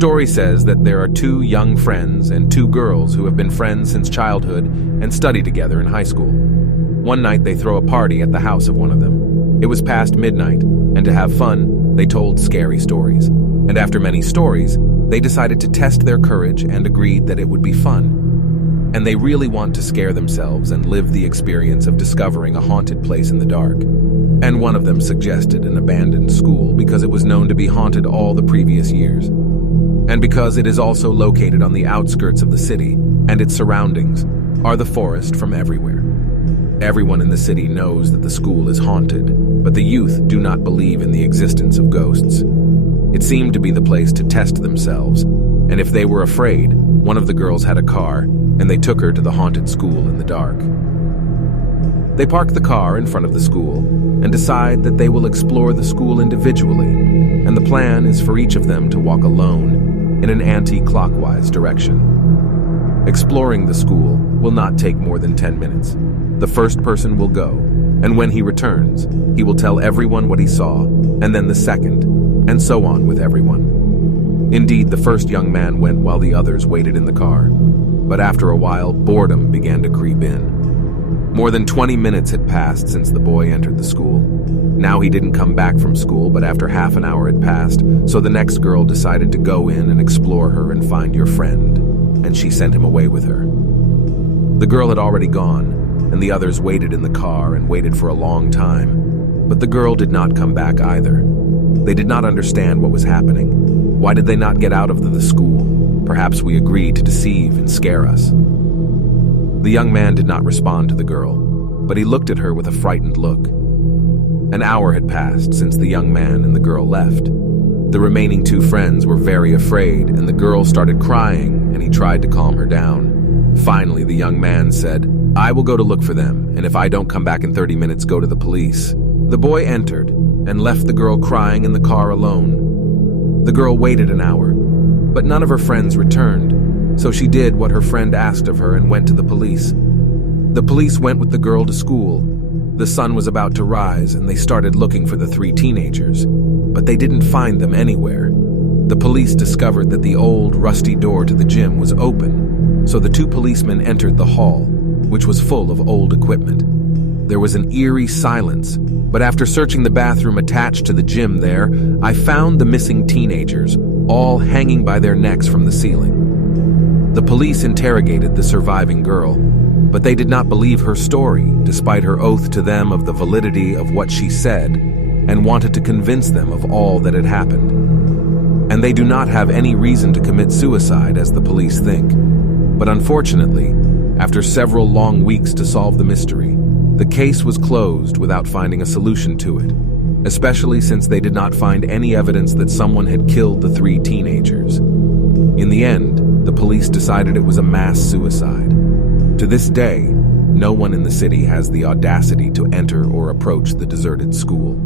story says that there are two young friends and two girls who have been friends since childhood and study together in high school. One night they throw a party at the house of one of them. It was past midnight, and to have fun, they told scary stories. And after many stories, they decided to test their courage and agreed that it would be fun. And they really want to scare themselves and live the experience of discovering a haunted place in the dark. And one of them suggested an abandoned school because it was known to be haunted all the previous years. And because it is also located on the outskirts of the city, and its surroundings are the forest from everywhere. Everyone in the city knows that the school is haunted, but the youth do not believe in the existence of ghosts. It seemed to be the place to test themselves, and if they were afraid, one of the girls had a car, and they took her to the haunted school in the dark. They park the car in front of the school and decide that they will explore the school individually, and the plan is for each of them to walk alone in an anti-clockwise direction. Exploring the school will not take more than 10 minutes. The first person will go, and when he returns, he will tell everyone what he saw, and then the second, and so on with everyone. Indeed, the first young man went while the others waited in the car, but after a while, boredom began to creep in. More than 20 minutes had passed since the boy entered the school. Now he didn't come back from school, but after half an hour had passed, so the next girl decided to go in and explore her and find your friend, and she sent him away with her. The girl had already gone, and the others waited in the car and waited for a long time, but the girl did not come back either. They did not understand what was happening. Why did they not get out of the school? Perhaps we agreed to deceive and scare us. The young man did not respond to the girl, but he looked at her with a frightened look. An hour had passed since the young man and the girl left. The remaining two friends were very afraid, and the girl started crying, and he tried to calm her down. Finally, the young man said, "I will go to look for them, and if I don't come back in 30 minutes, go to the police." The boy entered and left the girl crying in the car alone. The girl waited an hour, but none of her friends returned. So she did what her friend asked of her and went to the police. The police went with the girl to school. The sun was about to rise, and they started looking for the three teenagers, but they didn't find them anywhere. The police discovered that the old, rusty door to the gym was open, so the two policemen entered the hall, which was full of old equipment. There was an eerie silence, but after searching the bathroom attached to the gym there, I found the missing teenagers, all hanging by their necks from the ceiling. The police interrogated the surviving girl, but they did not believe her story, despite her oath to them of the validity of what she said, and wanted to convince them of all that had happened. And they do not have any reason to commit suicide, as the police think. But unfortunately, after several long weeks to solve the mystery, the case was closed without finding a solution to it, especially since they did not find any evidence that someone had killed the three teenagers. In the end, the police decided it was a mass suicide. To this day, no one in the city has the audacity to enter or approach the deserted school.